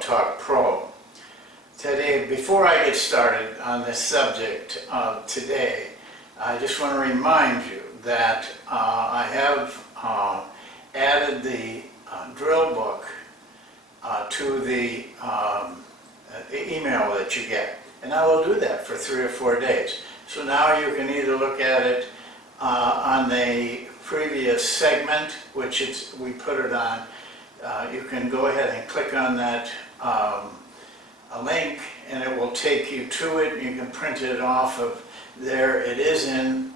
Talk Pro. Today, before I get started on this subject of today, I just want to remind you that I have added the drill book to the email that you get. And I will do that for 3 or 4 days. So now you can either look at it on the previous segment, which we put it on. You can go ahead and click on that a link, and it will take you to it. You can print it off of there. It is in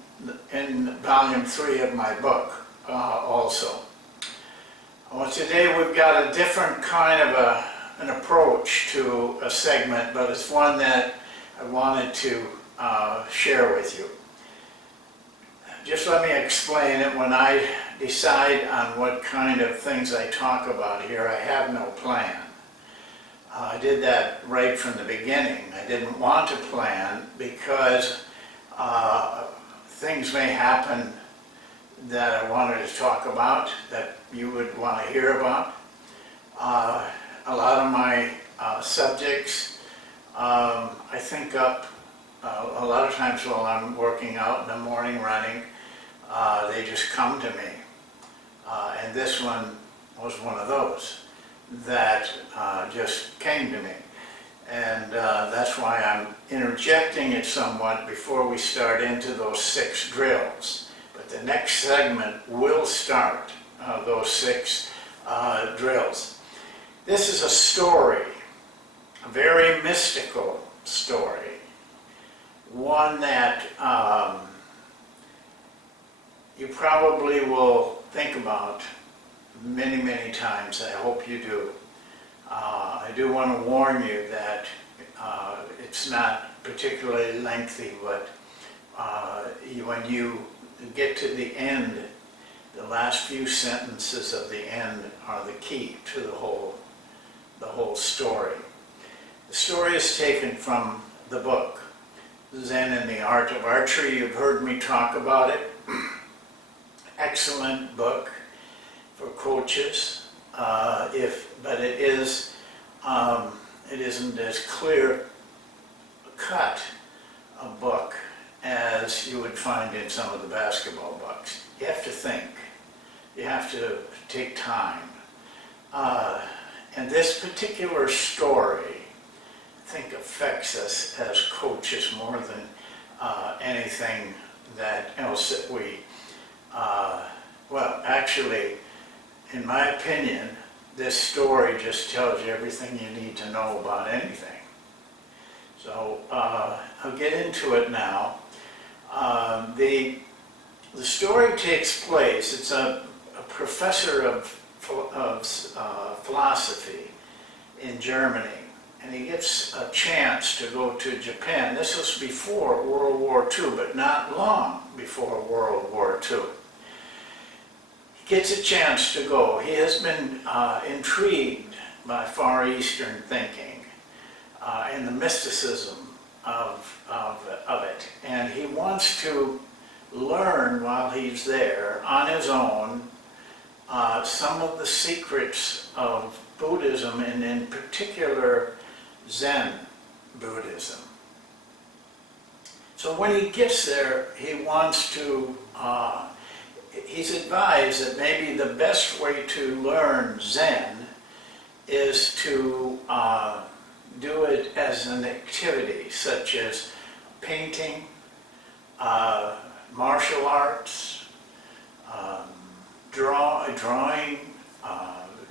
volume 3 of my book also. Well, today we've got a different kind of an approach to a segment, but it's one that I wanted to share with you. Just let me explain it. When I decide on what kind of things I talk about here, I have no plan. I did that right from the beginning. I didn't want to plan because things may happen that I wanted to talk about, that you would want to hear about. A lot of my subjects, I think up a lot of times while I'm working out in the morning running, they just come to me. And this one was one of those that just came to me. And that's why I'm interjecting it somewhat before we start into those 6 drills. But the next segment will start those 6 drills. This is a story, a very mystical story, one that you probably will think about many, many times. I hope you do. I do want to warn you that it's not particularly lengthy, but when you get to the end, the last few sentences of the end are the key to the whole story. The story is taken from the book, Zen and the Art of Archery. You've heard me talk about it. Excellent book for coaches, but it isn't as clear cut a book as you would find in some of the basketball books. You have to think. You have to take time. And this particular story, I think, affects us as coaches more than anything else that we well, actually, in my opinion, this story just tells you everything you need to know about anything. So I'll get into it now. The story takes place, it's a professor of philosophy in Germany, and he gets a chance to go to Japan. This was before World War II, but not long before World War II. Gets a chance to go. He has been intrigued by Far Eastern thinking and the mysticism of it. And he wants to learn while he's there on his own some of the secrets of Buddhism, and in particular Zen Buddhism. So when he gets there, he wants to he's advised that maybe the best way to learn Zen is to do it as an activity, such as painting, martial arts, drawing,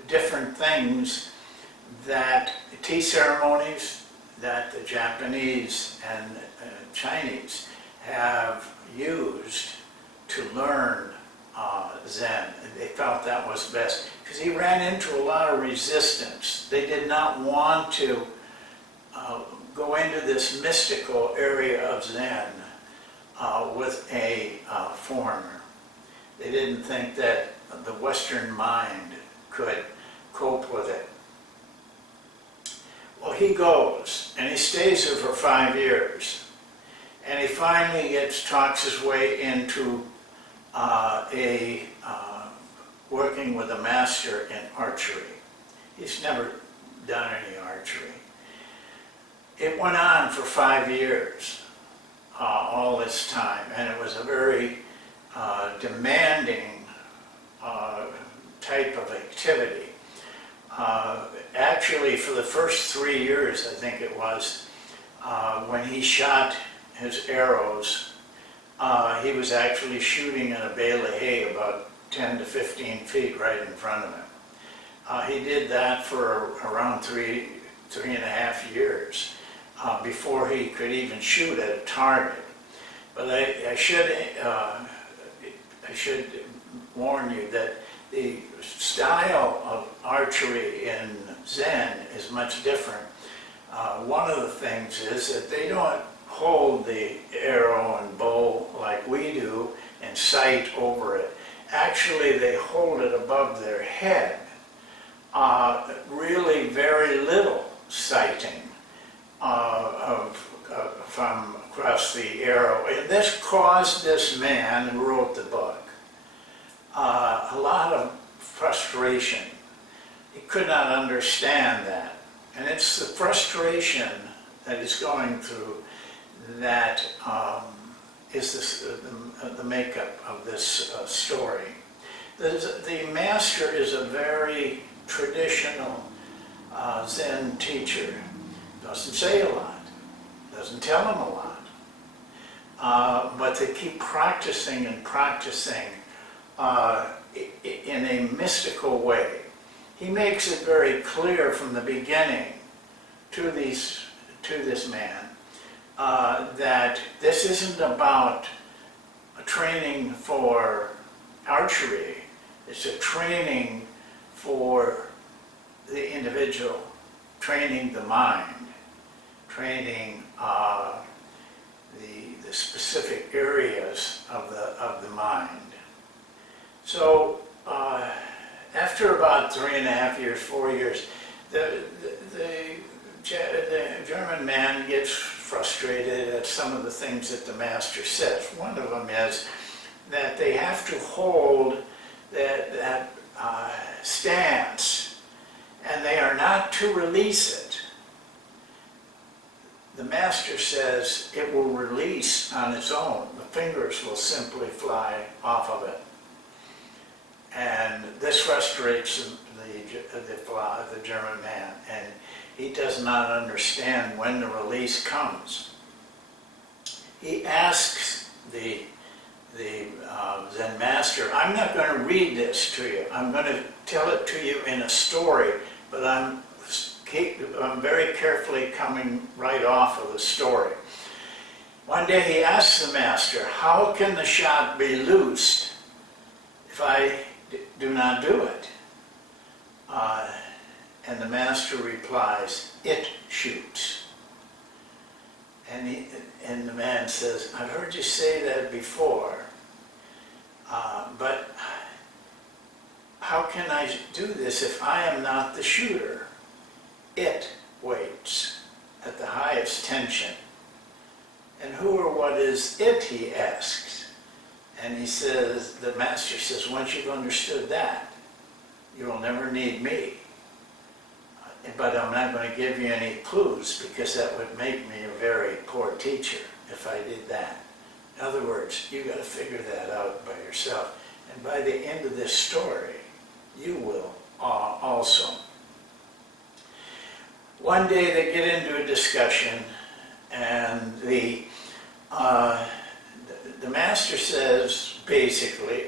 different things, that tea ceremonies that the Japanese and Chinese have used to learn Zen. They felt that was best because he ran into a lot of resistance. They did not want to go into this mystical area of Zen with a foreigner. They didn't think that the Western mind could cope with it. Well, he goes, and he stays there for 5 years, and he finally talks his way into working with a master in archery. He's never done any archery. archery. It went on for 5 years, all this time, and it was a very demanding type of activity. Actually, for the first 3 years, I think it was, when he shot his arrows, he was actually shooting in a bale of hay about 10 to 15 feet right in front of him. He did that for around three and a half years before he could even shoot at a target. But I should warn you that the style of archery in Zen is much different. One of the things is that they don't hold the arrow and bow like we do and sight over it. Actually, they hold it above their head. Really very little sighting from across the arrow. And this caused this man who wrote the book a lot of frustration. He could not understand that. And it's the frustration that he's going through that is the makeup of this story. The master is a very traditional Zen teacher. Doesn't say a lot, doesn't tell him a lot, but they keep practicing and practicing in a mystical way. He makes it very clear from the beginning to this man that this isn't about a training for archery. It's a training for the individual, training the mind, training the specific areas of the mind. So after about 3.5 years, 4 years, the German man gets frustrated at some of the things that the master says. One of them is that they have to hold that stance, and they are not to release it. The master says it will release on its own. The fingers will simply fly off of it. And this frustrates the German man, and he does not understand when the release comes. He asks the Zen master, I'm not going to read this to you. I'm going to tell it to you in a story, but I'm very carefully coming right off of the story. One day he asks the master, how can the shot be loosed if I do not do it? And the master replies, it shoots. And the man says, I've heard you say that before, but how can I do this if I am not the shooter? It waits at the highest tension. And who or what is it, he asks. And he says, the master says, once you've understood that, you will never need me. But I'm not going to give you any clues because that would make me a very poor teacher if I did that. In other words, you got to figure that out by yourself. And by the end of this story, you will also. One day they get into a discussion, and the master says, basically,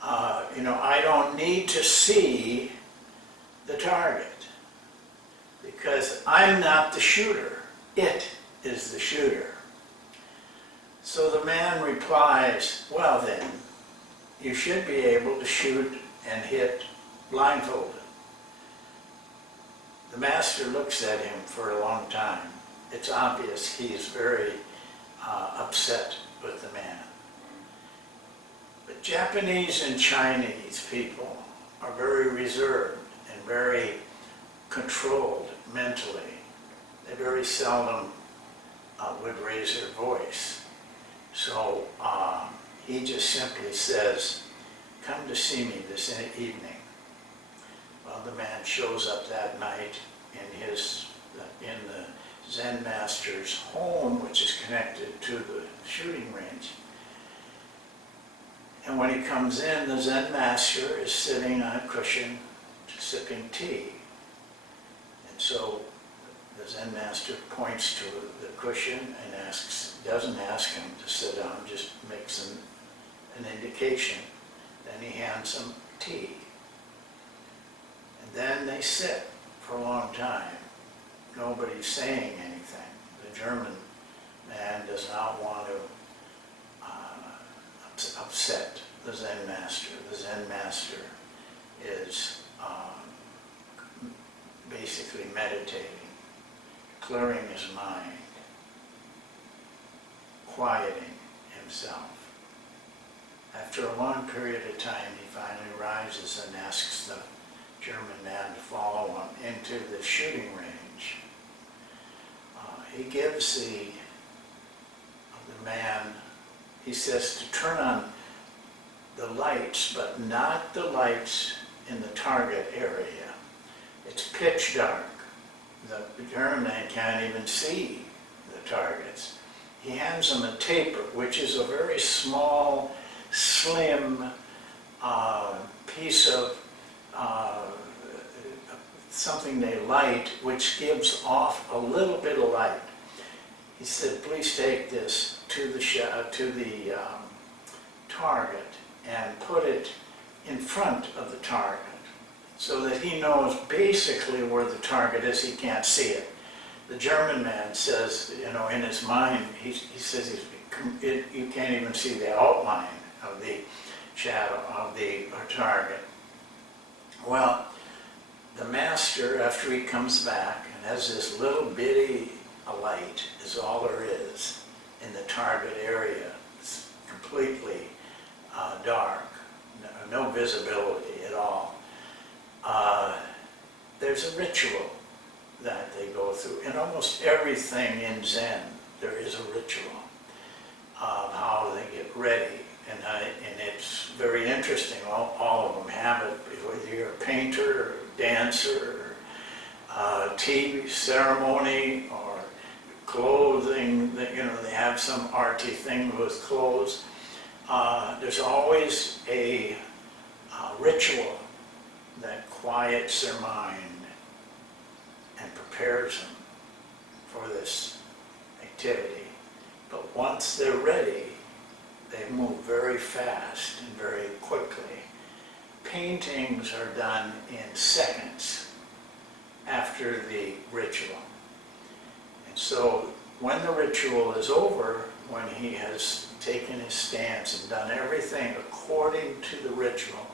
I don't need to see the target because I'm not the shooter. It is the shooter. So the man replies, well then, you should be able to shoot and hit blindfolded. The master looks at him for a long time. It's obvious he is very upset with the man. But Japanese and Chinese people are very reserved and very controlled mentally. They very seldom would raise their voice. So he just simply says, come to see me this evening. Well, the man shows up that night in the Zen master's home, which is connected to the shooting range. And when he comes in, the Zen master is sitting on a cushion sipping tea. And so the Zen master points to the cushion and doesn't ask him to sit down, just makes an indication. Then he hands him tea. And then they sit for a long time. Nobody's saying anything. The German man does not want to upset the Zen master. The Zen master is basically meditating, clearing his mind, quieting himself. After a long period of time, he finally rises and asks the German man to follow him into the shooting range. He gives the man, he says to turn on the lights, but not the lights in the target area. It's pitch dark. The German man can't even see the targets. He hands him a taper, which is a very small, slim piece of something they light, which gives off a little bit of light. He said, please take this to the target and put it in front of the target so that he knows basically where the target is. He can't see it. The German man says, in his mind, he says you can't even see the outline of the shadow of the target. Well, the master, after he comes back and has this little bitty light, is all there is in the target area. It's completely dark, no visibility at all. There's a ritual that they go through. In almost everything in Zen, there is a ritual of how they get ready. And it's very interesting. All of them have it, whether you're a painter, or dancer, or tea ceremony, or clothing. They have some arty thing with clothes. There's always a ritual that quiets their mind and prepares them for this activity. But once they're ready, they move very fast and very quickly. Paintings are done in seconds after the ritual. And so when the ritual is over, when he has taken his stance and done everything according to the ritual,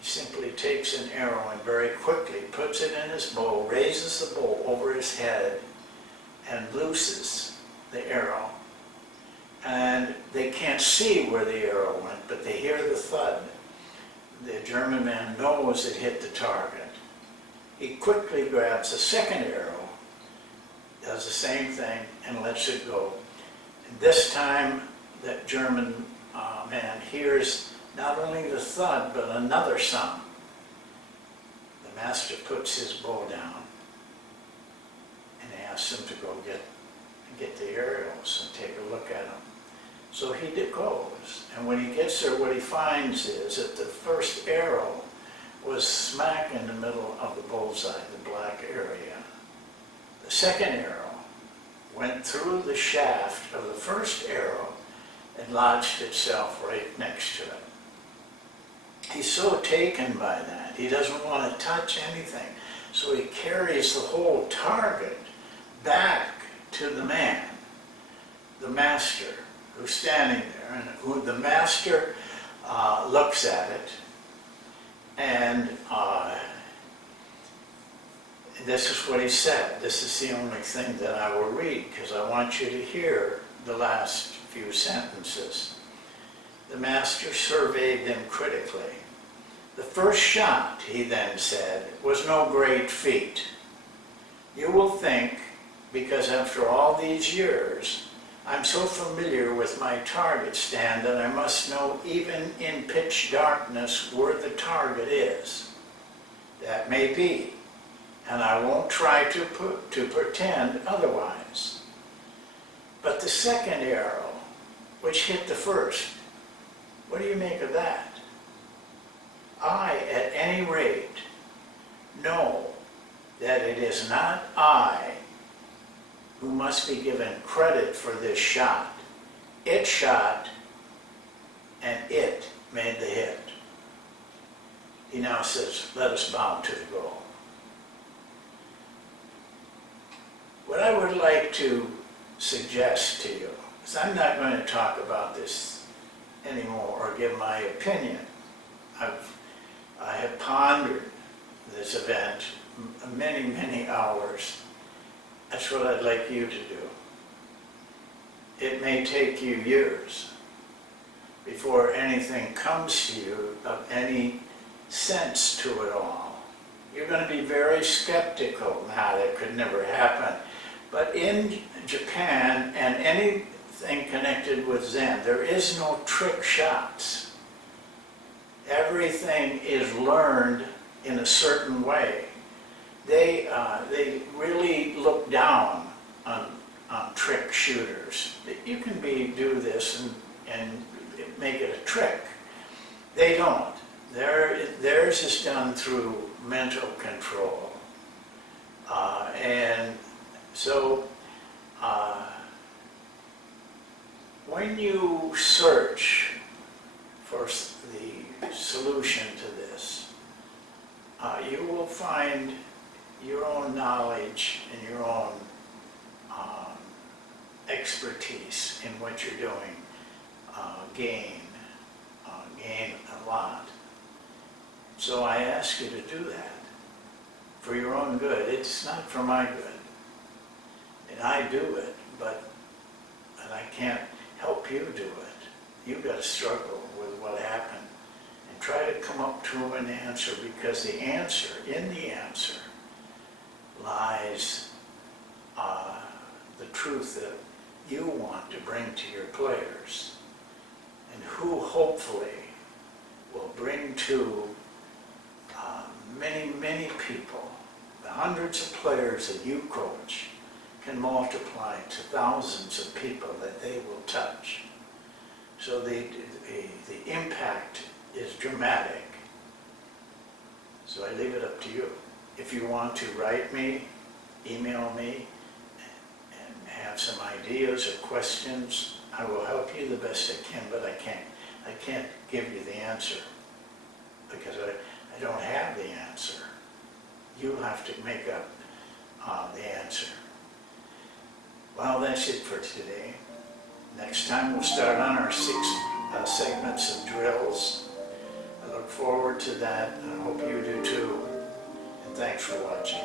he simply takes an arrow and very quickly puts it in his bow, raises the bow over his head, and looses the arrow. And they can't see where the arrow went, but they hear the thud. The German man knows it hit the target. He quickly grabs a second arrow, does the same thing, and lets it go. And this time, that German man hears not only the thud, but another sound. The master puts his bow down and asks him to go get the arrows and take a look at them. So he goes, and when he gets there, what he finds is that the first arrow was smack in the middle of the bullseye, the black area. The second arrow went through the shaft of the first arrow and lodged itself right next to it. He's so taken by that, he doesn't want to touch anything. So he carries the whole target back to the man, the master, who's standing there, and who the master looks at it, and this is what he said. This is the only thing that I will read, because I want you to hear the last few sentences. The master surveyed them critically. The first shot, he then said, was no great feat. You will think, because after all these years, I'm so familiar with my target stand that I must know even in pitch darkness where the target is. That may be, and I won't try to pretend otherwise. But the second arrow, which hit the first, what do you make of that? I, at any rate, know that it is not I who must be given credit for this shot. It shot, and it made the hit. He now says, let us bow to the goal. What I would like to suggest to you is I'm not going to talk about this anymore or give my opinion. I have pondered this event many, many hours. That's what I'd like you to do. It may take you years before anything comes to you of any sense to it all. You're going to be very skeptical. Now, that could never happen. But in Japan and anything connected with Zen, there is no trick shots. Everything is learned in a certain way. They really look down on trick shooters. You can do this and make it a trick. They don't. Theirs is done through mental control. And so when you search for the solution to this, you will find your own knowledge and your own expertise in what you're doing gain a lot. So I ask you to do that for your own good. It's not for my good. And I do it, and I can't help you do it. You've got to struggle with what happened and try to come up to an answer, because the answer, in the answer, lies the truth that you want to bring to your players, and who hopefully will bring to many, many people. The hundreds of players that you coach can multiply to thousands of people that they will touch. So the impact is dramatic. So I leave it up to you. If you want to write me, email me, and have some ideas or questions, I will help you the best I can, but I can't give you the answer, because I don't have the answer. You have to make up the answer. Well, that's it for today. Next time we'll start on our 6 segments of drills. I look forward to that, and I hope you do too. And thanks for watching.